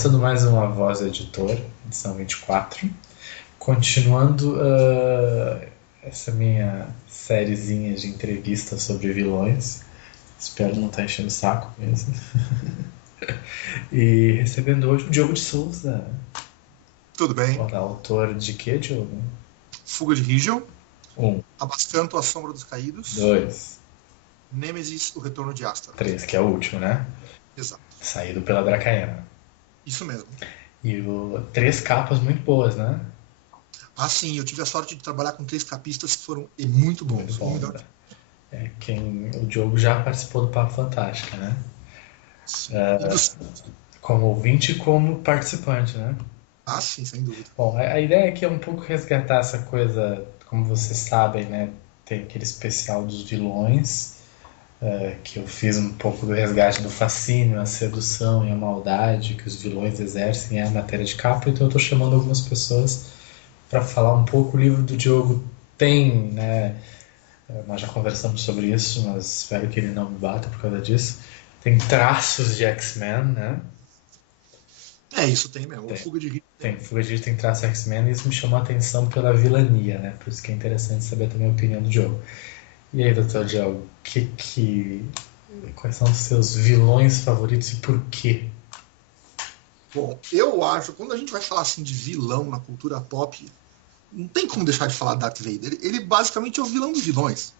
começando mais uma Voz do Editor, edição 24. Continuando essa minha sériezinha de entrevistas sobre vilões. Espero não estar enchendo o saco mesmo. E recebendo hoje o Diogo de Souza. Tudo bem. Olá, autor de quê, Diogo? Fuga de Rijal. 1. Abascanto, A Sombra dos Caídos. 2. Nêmesis, O Retorno de Astaroth. 3, que é o último, né? Exato. Saído pela Dracaena. Isso mesmo. E 3 capas muito boas, né? Ah, sim. Eu tive a sorte de trabalhar com 3 capistas que foram muito bons. Muito bom, né? O Diogo já participou do Papo Fantástica, né? Como ouvinte e como participante, né? Ah, sim, sem dúvida. Bom, a ideia aqui é um pouco resgatar essa coisa, como vocês sabem, né? Tem aquele especial dos vilões, que eu fiz um pouco do resgate do fascínio, a sedução e a maldade que os vilões exercem é a matéria de capa, então eu estou chamando algumas pessoas para falar um pouco. O livro do Diogo tem, né? Nós já conversamos sobre isso, mas espero que ele não me bata por causa disso. Tem traços de X-Men, né? Isso tem mesmo. Tem. Fuga de Rijal. Tem Fuga de Rijal, tem traços de X-Men, e isso me chamou a atenção pela vilania, né? Por isso que é interessante saber também a opinião do Diogo. E aí, doutor Diogo, quais são os seus vilões favoritos e por quê? Bom, eu acho, quando a gente vai falar assim de vilão na cultura pop, não tem como deixar de falar Darth Vader. Ele basicamente é o vilão dos vilões.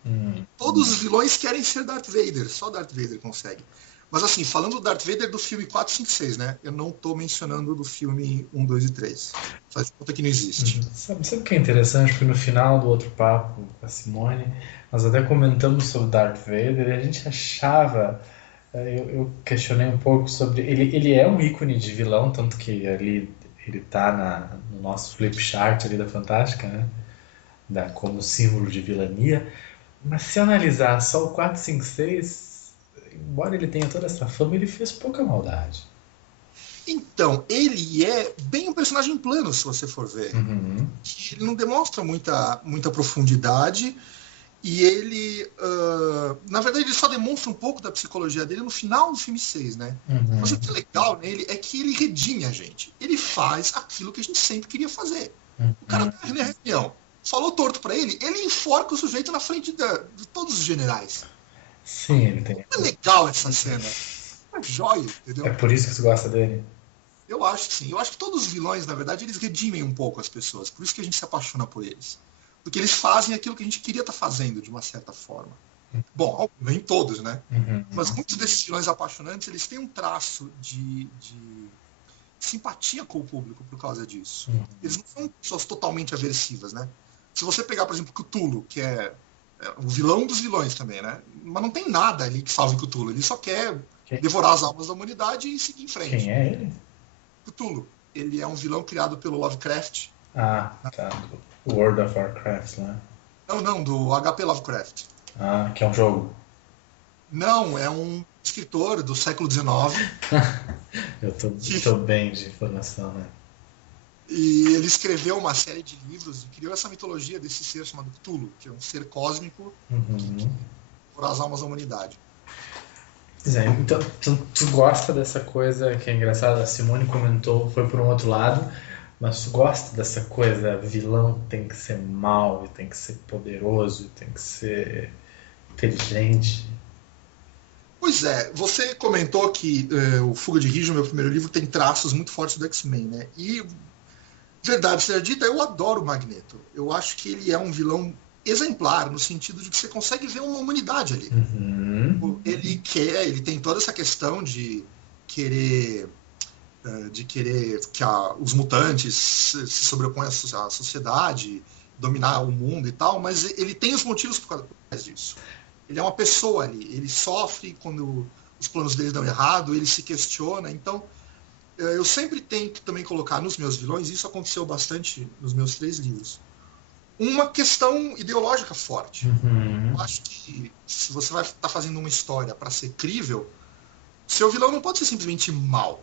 Todos os vilões querem ser Darth Vader, só Darth Vader consegue. Mas assim, falando do Darth Vader do filme 4, 5, 6, né? Eu não tô mencionando do filme 1, 2 e 3. Faz conta que não existe. Sabe o que é interessante? Porque no final do outro papo com a Simone, nós até comentamos sobre Darth Vader e a gente achava... Eu questionei um pouco sobre... Ele é um ícone de vilão, tanto que ali ele tá no nosso flip chart ali da Fantástica, né? Como símbolo de vilania. Mas se analisar só o 4, 5, 6... Embora ele tenha toda essa fama, ele fez pouca maldade. Então, ele é bem um personagem plano, se você for ver. Ele não demonstra muita profundidade e ele, na verdade, ele só demonstra um pouco da psicologia dele no final do filme 6, né? Mas o que é legal nele é que ele redime a gente. Ele faz aquilo que a gente sempre queria fazer. O cara tá na reunião, falou torto pra ele enforca o sujeito na frente de todos os generais. Sim, ele tem. É legal essa cena. É jóia, entendeu? É por isso que você gosta dele? Eu acho que sim. Eu acho que todos os vilões, na verdade, eles redimem um pouco as pessoas. Por isso que a gente se apaixona por eles. Porque eles fazem aquilo que a gente queria estar fazendo, de uma certa forma. Bom, nem todos, né? Mas muitos desses vilões apaixonantes, eles têm um traço de simpatia com o público por causa disso. Eles não são pessoas totalmente aversivas, né? Se você pegar, por exemplo, Cthulhu, que é o vilão dos vilões também, né? Mas não tem nada ali que salve Cthulhu. Ele só quer devorar as almas da humanidade e seguir em frente. Quem é ele? Cthulhu. Ele é um vilão criado pelo Lovecraft. Ah, tá. Do World of Warcraft, né? Não, do HP Lovecraft. Ah, que é um jogo. Não, é um escritor do século XIX. Eu tô bem de informação, né? E ele escreveu uma série de livros e criou essa mitologia desse ser chamado Cthulhu, que é um ser cósmico por as almas da humanidade. Então, tu gosta dessa coisa que é engraçada? A Simone comentou, foi por um outro lado, mas tu gosta dessa coisa, vilão tem que ser mau, tem que ser poderoso, tem que ser inteligente? Pois é, você comentou que o Fuga de Rijal, meu primeiro livro, tem traços muito fortes do X-Men, né? E verdade seja dita, eu adoro o Magneto. Eu acho que ele é um vilão exemplar, no sitido de que você consegue ver uma humanidade ali. Ele tem toda essa questão de querer que os mutantes se sobreponham à sociedade, dominar o mundo e tal, mas ele tem os motivos por causa disso. Ele é uma pessoa ali, ele sofre quando os planos dele dão errado, ele se questiona, então eu sempre tento também colocar nos meus vilões, isso aconteceu bastante nos meus 3 livros, uma questão ideológica forte. Eu acho que se você vai estar fazendo uma história para ser crível, seu vilão não pode ser simplesmente mal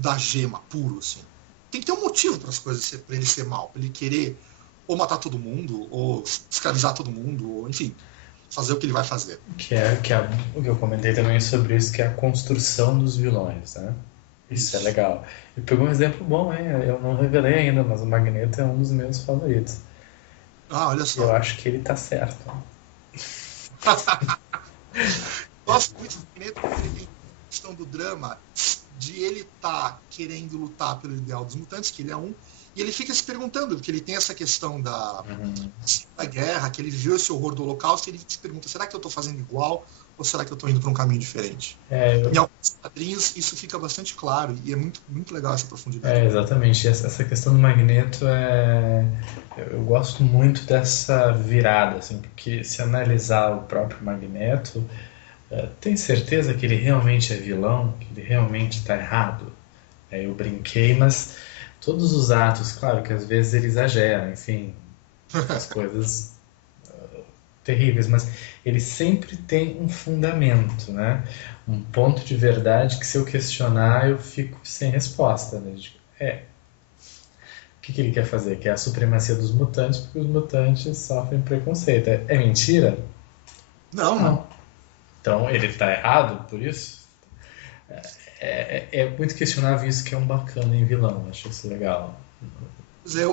da gema, puro, assim. Tem que ter um motivo para as coisas, para ele ser mal, para ele querer ou matar todo mundo, ou escravizar todo mundo, ou enfim, fazer o que ele vai fazer. O que eu comentei também sobre isso, que é a construção dos vilões, né? Isso é Isso. legal. E pegou um exemplo bom, hein? Eu não revelei ainda, mas o Magneto é um dos meus favoritos. Ah, olha E eu só. acho que ele tá certo. Gosto muito do Magneto porque ele tem a questão do drama de ele estar querendo lutar pelo ideal dos mutantes, que ele é um, e ele fica se perguntando, porque ele tem essa questão Uhum. da guerra, que ele viveu esse horror do Holocausto, e ele se pergunta, será que eu estou fazendo igual ou será que eu estou indo para um caminho diferente? É, Em alguns quadrinhos isso fica bastante claro e é muito, muito legal essa profundidade. exatamente. Essa questão do Magneto é. Eu gosto muito dessa virada, assim, porque se analisar o próprio Magneto, tem certeza que ele realmente é vilão? Que ele realmente está errado? Eu brinquei, mas todos os atos, claro que às vezes ele exagera, enfim, as coisas terríveis, mas ele sempre tem um fundamento, né? Um ponto de verdade que se eu questionar eu fico sem resposta, né? O que ele quer fazer? Que é a supremacia dos mutantes, porque os mutantes sofrem preconceito. É mentira? Não, não. Não. Então ele está errado por isso? É muito questionável isso que é um bacana em vilão, acho isso legal.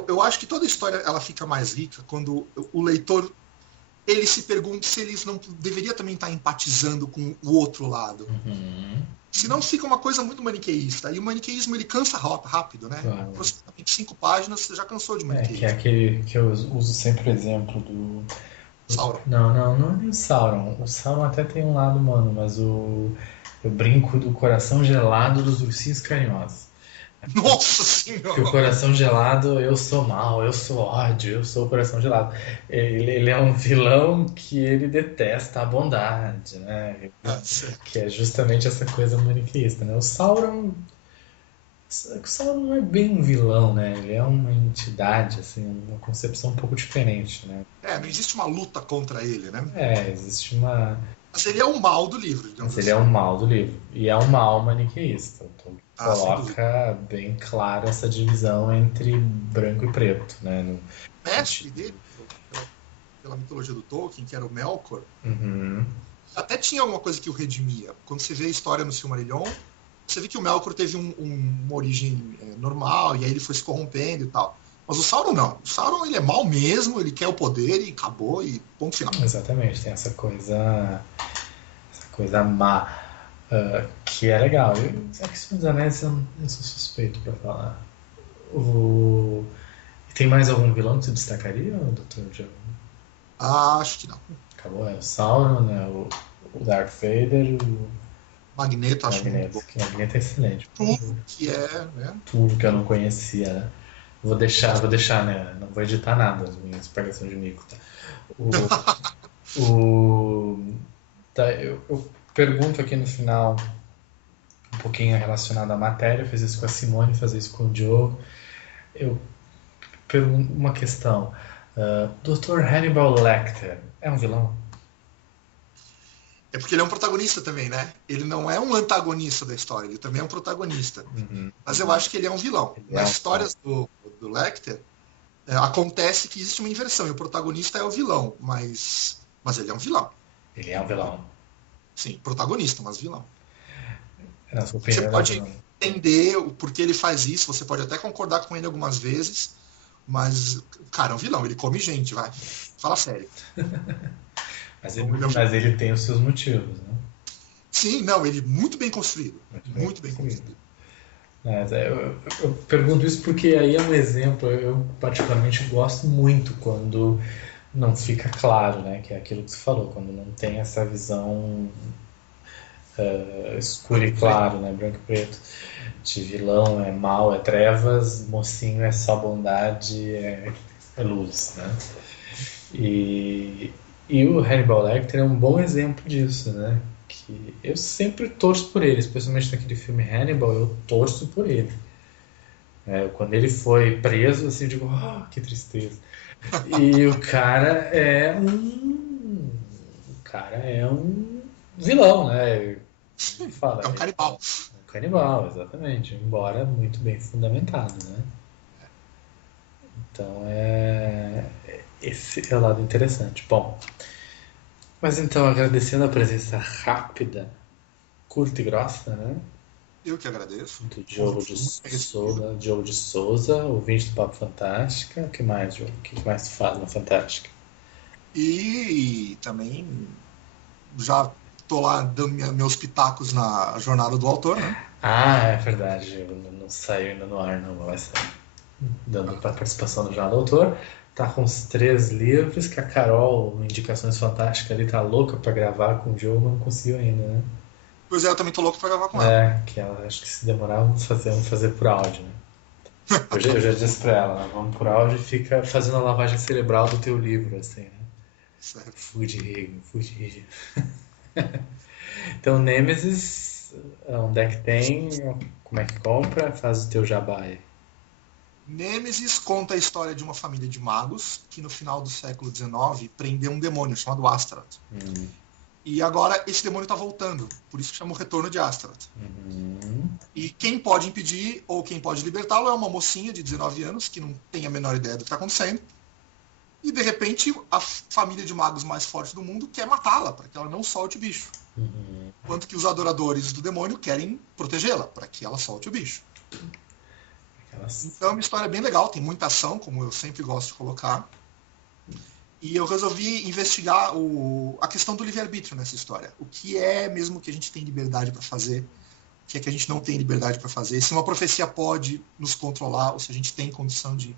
Eu acho que toda história ela fica mais rica quando o leitor ele se pergunta se eles não deveria também estar empatizando com o outro lado. Uhum, Senão fica uma coisa muito maniqueísta. E o maniqueísmo ele cansa rápido, né? claro. Aproximadamente 5 páginas você já cansou de Que é maniqueísmo. aquele que eu uso sempre o exemplo do. Sauron. Não é nem o Sauron. O Sauron até tem um lado humano, mas eu brinco do coração gelado dos ursinhos carinhosos. Nossa Porque o senhora! coração gelado, eu sou mal, eu sou ódio, eu sou o coração gelado. Ele é um vilão que ele detesta a bondade, né? Ah, certo. Que é justamente essa coisa maniqueísta, né? O Sauron não é bem um vilão, né? Ele é uma entidade, assim, uma concepção um pouco diferente, né? Não existe uma luta contra ele, né? Existe uma. Mas ele é o mal do livro, digamos Mas ele é assim. um mal do livro. E é um mal maniqueísta. O Tolkien Ah, sem dúvida. coloca bem clara essa divisão entre branco e preto, né? No O sentido. mestre dele, pela mitologia do Tolkien, que era o Melkor, Uhum. até tinha alguma coisa que o redimia. Quando você vê a história no Silmarillion, você vê que o Melkor teve uma origem normal, e aí ele foi se corrompendo e tal. Mas o Sauron não. O Sauron ele é mal mesmo, ele quer o poder e acabou, e ponto final. Exatamente, tem essa coisa má, que é legal. Aqui Senhor dos Anéis eu sou suspeito pra falar. O... Tem mais algum vilão que você destacaria, Dr. Joe? Acho que não. Acabou, é o Sauron, né? O Darth Vader, o Magneto acho muito Magneto. bom. Que o Magneto é excelente. Tudo que é, né? Tudo que eu não conhecia, né? Vou deixar, né? Não vou editar nada as minhas pegações de mico, tá? O, tá, eu pergunto aqui no final um pouquinho relacionado à matéria, eu fiz isso com a Simone, fazer isso com o Diogo. Eu pergunto uma questão. Dr. Hannibal Lecter é um vilão? É porque ele é um protagonista também, né? Ele não é um antagonista da história, ele também é um protagonista. Uhum. Mas eu acho que ele é um vilão. Ele é Nas um vilão. histórias do Lecter, acontece que existe uma inversão, e o protagonista é o vilão, mas ele é um vilão. Ele é um vilão. Sim, protagonista, mas vilão. Na sua Você opinião, ele é um pode vilão. entender o porquê ele faz isso, você pode até concordar com ele algumas vezes, mas, cara, é um vilão, ele come gente, vai. Fala sério. Mas Então, ele, ele é um vilão. mas ele tem os seus motivos, né? Sim, não, ele muito bem construído. Muito bem Muito bem construído. construído. Eu pergunto isso porque aí é um exemplo. Eu particularmente gosto muito quando não fica claro, né? Que é aquilo que você falou, quando não tem essa visão escura e Branco e preto. claro, né? Branco e preto. De vilão é mal, é trevas, mocinho é só bondade, é luz, né? E, e o Hannibal Lecter é um bom exemplo disso, né? Que eu sempre torço por ele, especialmente naquele filme Hannibal, eu torço por ele. Quando ele foi preso, assim, eu digo, que tristeza. E o cara é um vilão, né? Como fala, É um ele canibal. é um canibal, exatamente, embora muito bem fundamentado, né? Então esse é o lado interessante. Bom, mas então agradecendo a presença rápida, curta e grossa, né? Eu que agradeço. Do O convite foi muito bem recebido. Diogo de Souza, ouvinte do Papo Fantástica. O que mais, Diogo? O que mais tu faz na Fantástica? E também já tô lá dando meus pitacos na jornada do autor, né? Ah, é verdade. Não saiu ainda no ar, não. Vai sair. Dando para participação do Jornal do Autor. Tá com os 3 livros que a Carol, no Indicações Fantásticas, ali tá louca para gravar com o Diogo, mas não conseguiu ainda, né? Pois é, eu também tô louco pra gravar com ela. É, que ela acho que se demorar, vamos fazer por áudio, né? Eu já disse pra ela, né? Vamos por áudio e fica fazendo a lavagem cerebral do teu livro, assim, né? Certo. Food Rig. Então, Nemesis, onde é que tem? Como é que compra? Faz o teu jabá aí. Nêmesis conta a história de uma família de magos que no final do século XIX prendeu um demônio chamado Astaroth. Hum, E agora esse demônio está voltando, por isso que chama o Retorno de Astaroth. uhum, E quem pode impedir ou quem pode libertá-lo é uma mocinha de 19 anos que não tem a menor ideia do que está acontecendo. E de repente a família de magos mais forte do mundo quer matá-la para que ela não solte o bicho. uhum. Enquanto que os adoradores do demônio querem protegê-la para que ela solte o bicho. Aquelas... Então é uma história bem legal, tem muita ação, como eu sempre gosto de colocar. E eu resolvi investigar a questão do livre-arbítrio nessa história. O que é mesmo que a gente tem liberdade para fazer, o que é que a gente não tem liberdade para fazer, se uma profecia pode nos controlar ou se a gente tem condição de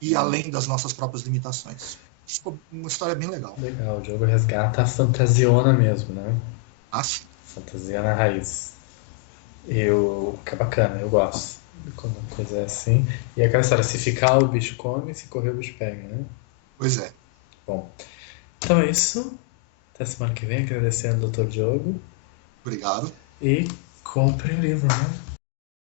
ir além das nossas próprias limitações. Ficou uma história bem legal. Legal, o jogo resgata a fantasiona mesmo, né? Ah, sim. Fantasia na raiz. Que é bacana, eu gosto. Quando a coisa é assim. E aquela história, se ficar o bicho come, se correr o bicho pega, né? Pois é. Bom, então é isso. Até semana que vem, agradecendo ao Dr. Diogo. Obrigado. E compre o livro, né?